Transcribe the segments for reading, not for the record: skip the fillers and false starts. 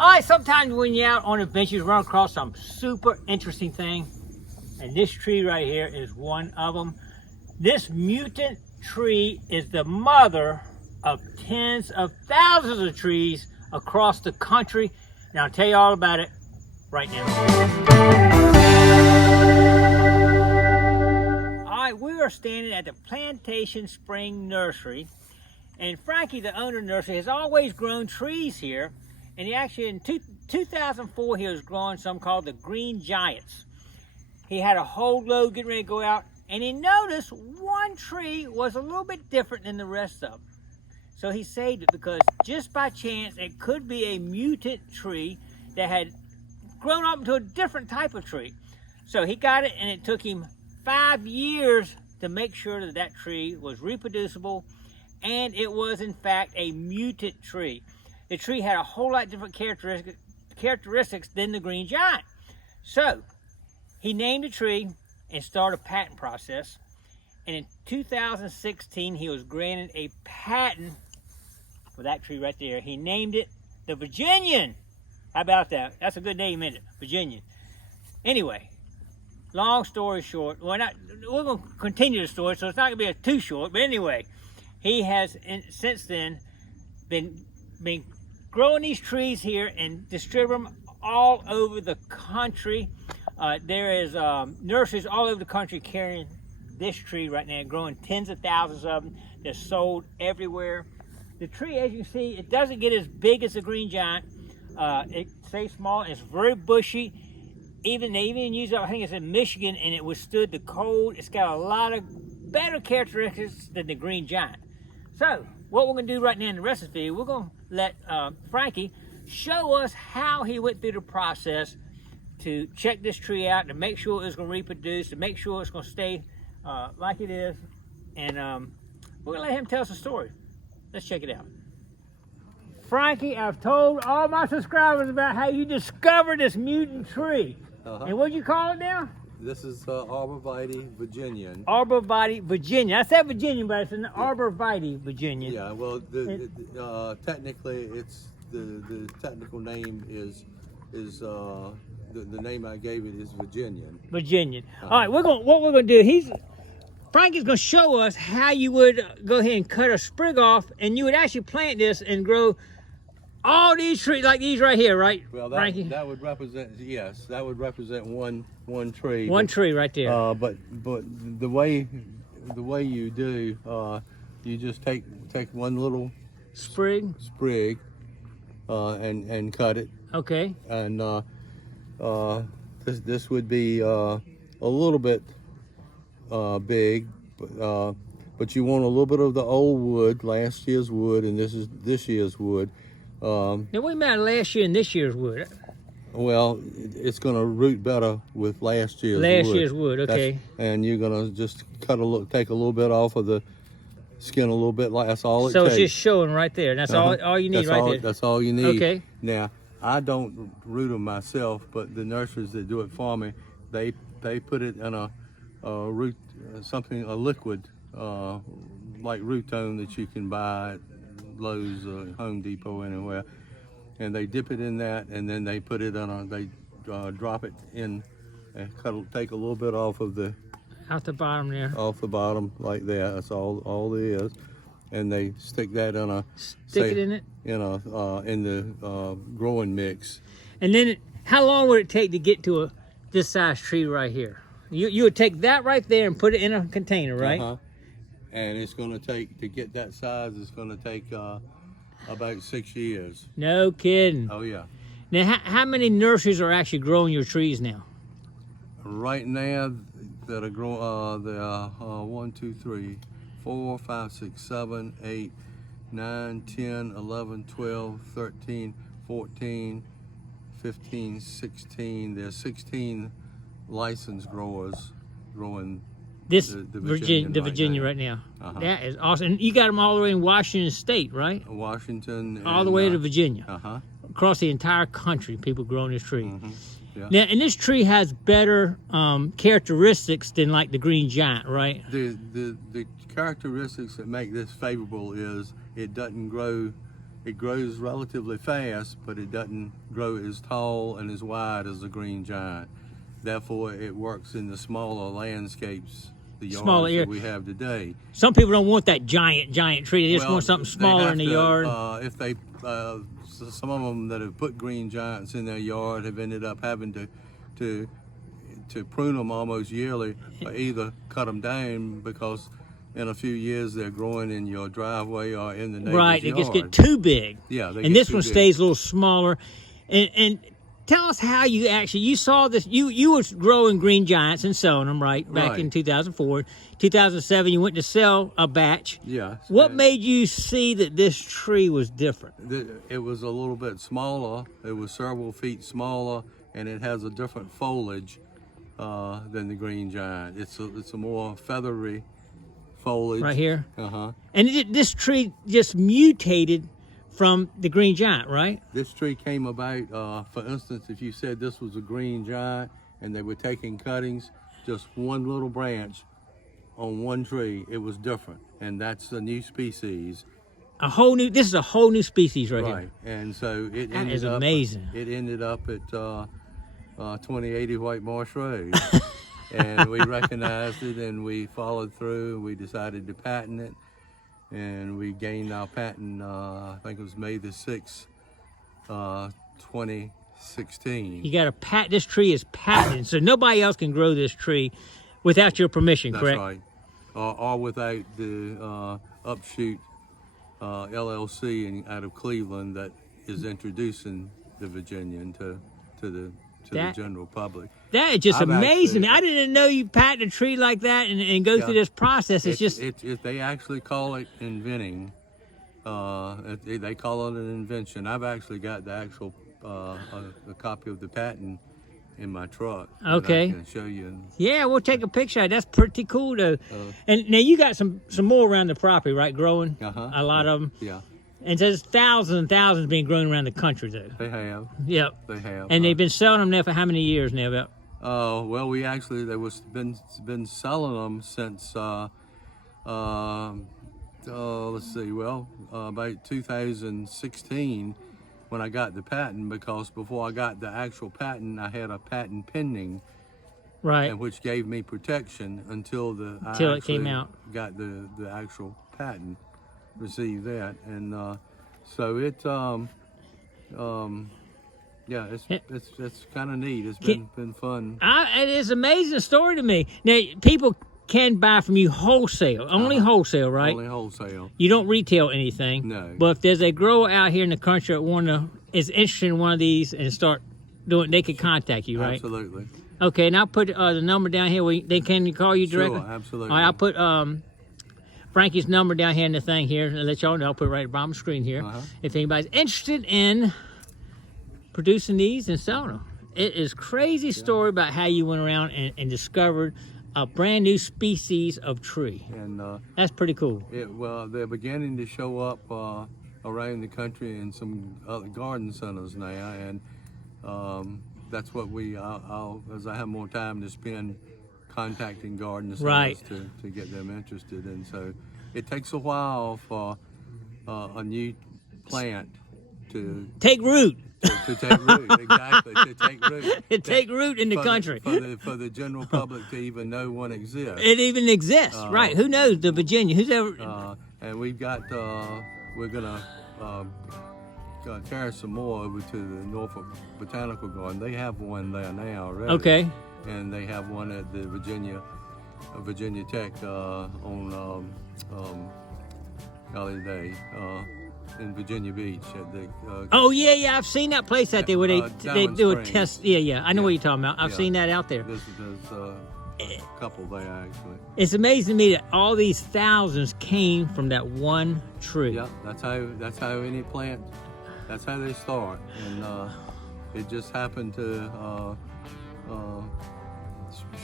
All right, sometimes when you're out on adventures, you run across some super interesting thing. And this tree right here is one of them. This mutant tree is the mother of tens of thousands of trees across the country. And I'll tell you all about it right now. All right, we are standing at the Plantation Spring Nursery. And Frankie, the owner of the nursery, has always grown trees here. And he actually, in 2004, he was growing some called the Green Giants. He had a whole load getting ready to go out, and he noticed one tree was a little bit different than the rest of them. So he saved it because just by chance, it could be a mutant tree that had grown up into a different type of tree. So he got it, and it took him 5 years to make sure that that tree was reproducible, and it was in fact a mutant tree. The tree had a whole lot different characteristics than the Green Giant. So he named the tree and started a patent process. And in 2016, he was granted a patent for that tree right there. He named it the Virginian. How about that? That's a good name, isn't it? Virginian. Anyway, long story short, we're going to continue the story, so it's not going to be too short. But anyway, he has since then been growing these trees here and distributing them all over the country. There is nurseries all over the country carrying this tree right now, growing tens of thousands of them. They're sold everywhere. The tree, as you can see, it doesn't get as big as the Green Giant. It stays small. It's very bushy. They even use it, I think it's in Michigan, and it withstood the cold. It's got a lot of better characteristics than the Green Giant. So what we're going to do right now in the rest of the video, we're going to let Frankie show us how he went through the process to check this tree out, to make sure it's going to reproduce, to make sure it's going to stay like it is. And we're going to let him tell us a story. Let's check it out. Frankie, I've told all my subscribers about how you discovered this mutant tree. And what'd you call it now? This is Arborvitae Virginian. Arborvitae Virginia. I said Virginian, but it's an Arborvitae Virginian. Yeah, well, technically, it's the technical name is the name I gave it is Virginian. Virginian. All right, what we're gonna do? Frankie's gonna show us how you would go ahead and cut a sprig off, and you would actually plant this and grow all these trees like these right here, right? Well, Frankie? that would represent one tree. One tree right there. But the way you do, you just take one little sprig and cut it. Okay. And this would be a little bit big, but you want a little bit of the old wood, last year's wood, and this is this year's wood. Now, what about last year and this year's wood? Well, it's going to root better with last year's wood. Last year's wood, okay. And you're going to just take a little bit off of the skin a little bit. That's all it takes. So it's just showing right there. That's all you need right there. That's all you need. Okay. Now, I don't root them myself, but the nurseries that do it for me, they put it in a root, a liquid like Rootone that you can buy at Lowe's or Home Depot, anywhere, and they dip it in that, and then they put it on they drop it in and take a little bit off of the bottom there, off the bottom like that. That's all there is, and they stick that in in the growing mix. And then how long would it take to get to this size tree right here? You would take that right there and put it in a container, right? And it's going to take, to get that size, it's going to take about 6 years. No kidding. Oh, yeah. Now, how many nurseries are actually growing your trees now? Right now, that are growing, there are 1, 2, 3, 4, 5, 6, 7, 8, 9, 10, 11, 12, 13, 14, 15, 16. There's 16 licensed growers growing the Virginia right now. That is awesome. And you got them all the way in Washington State, right? Washington. All the way to Virginia. Across the entire country, people growing this tree. Yeah. Now, and this tree has better characteristics than like the Green Giant, right? The characteristics that make this favorable is it doesn't grow it grows relatively fast, but it doesn't grow as tall and as wide as the green giant. Therefore, it works in the smaller landscapes, the yards that we have today. Some people don't want that giant tree. They just want something smaller in the yard. If they, some of them that have put green giants in their yard have ended up having to prune them almost yearly, or either cut them down because in a few years they're growing in your driveway or in the neighbor's right, yard. It just get too big. Yeah, and this one stays a little smaller. And tell us how you saw this. You were growing green giants and selling them, right? Back in 2004. 2007, you went to sell a batch. Yeah. What made you see that this tree was different? It was a little bit smaller. It was several feet smaller, and it has a different foliage than the green giant. It's a more feathery foliage. Right here? Uh-huh. And this tree just mutated from the green giant, right? This tree came about, for instance, if you said this was a green giant and they were taking cuttings, just one little branch on one tree, it was different. And that's a new species. This is a whole new species right here. Right, and so it that is amazing. It ended up at 2080 White Marsh Road. And we recognized it and we followed through and we decided to patent it. And we gained our patent, I think it was May the 6th, 2016. You got a patent. This tree is patented, so nobody else can grow this tree without your permission, correct? That's right. Or without the Upshoot LLC out of Cleveland that is introducing the Virginian to the general public. That is just amazing. I didn't know you patent a tree like that and go through this process. They actually call it inventing. They call it an invention. I've actually got the actual a copy of the patent in my truck. Okay. I can show you. Yeah, we'll take a picture. That's pretty cool though. And now you got some more around the property, right? Growing. A lot of them. Yeah. And there's thousands and thousands being grown around the country, though. They have. Yep. They have. And they've been selling them now for how many years now? About? Well, we actually been selling them since let's see, about 2016 when I got the patent, because before I got the actual patent, I had a patent pending. Right. And which gave me protection until it came out. Got the actual patent. Received that, and so it it's kind of neat. It's been fun. It is an amazing story to me. Now people can buy from you wholesale, only wholesale, right? Only wholesale. You don't retail anything. No. But if there's a grower out here in the country that is interested in one of these and start doing, they could contact you, right? Absolutely. Okay, and I'll put the number down here where they can call you directly. Sure, absolutely. All right, I'll put Frankie's number down here in the thing here, and let y'all know. I'll put it right at the bottom of the screen here. If anybody's interested in producing these and selling them. It is crazy story about how you went around and discovered a brand new species of tree. And that's pretty cool. They're beginning to show up around the country in some other garden centers now, and that's what as I have more time to spend contacting garden centers to get them interested. And so it takes a while for a new plant to take root. To take root, exactly. To take root. Take root in the country. For the general public to even know one exists. It even exists, right? Who knows the Virginia? Who's ever? And we've got. We're gonna carry some more over to the Norfolk Botanical Garden. They have one there now already. Okay. And they have one at the Virginia Tech on Holiday in Virginia Beach at the. Oh yeah, I've seen that place out there where they do a test. Yeah, I know what you're talking about. I've seen that out there. There's a couple there actually. It's amazing to me that all these thousands came from that one tree. Yeah, that's how any plant. That's how they start, and it just happened to.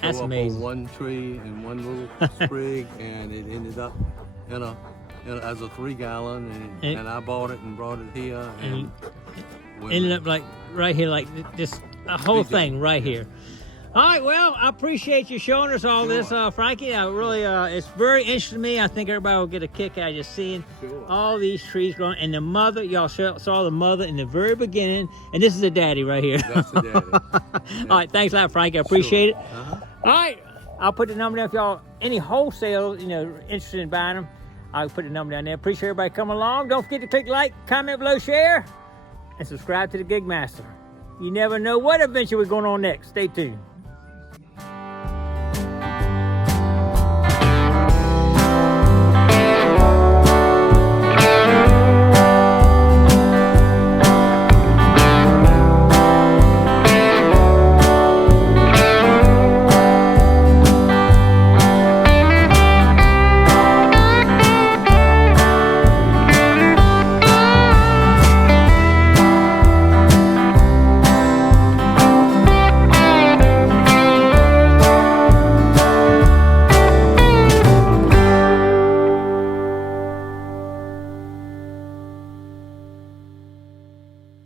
Show up on one tree and one little sprig, and it ended up as a 3-gallon, and I bought it and brought it here, and ended up like right here, like this a whole thing right here. All right, well, I appreciate you showing us all this, Frankie. I really, it's very interesting to me. I think everybody will get a kick out of just seeing all these trees growing. And the mother, y'all saw the mother in the very beginning. And this is the daddy right here. That's the daddy. All right, thanks a lot, Frankie. I appreciate it. Uh-huh. All right, I'll put the number down if y'all, any wholesale, interested in buying them. I'll put the number down there. Appreciate everybody coming along. Don't forget to click like, comment below, share, and subscribe to the Gigmaster. You never know what adventure we're going on next. Stay tuned.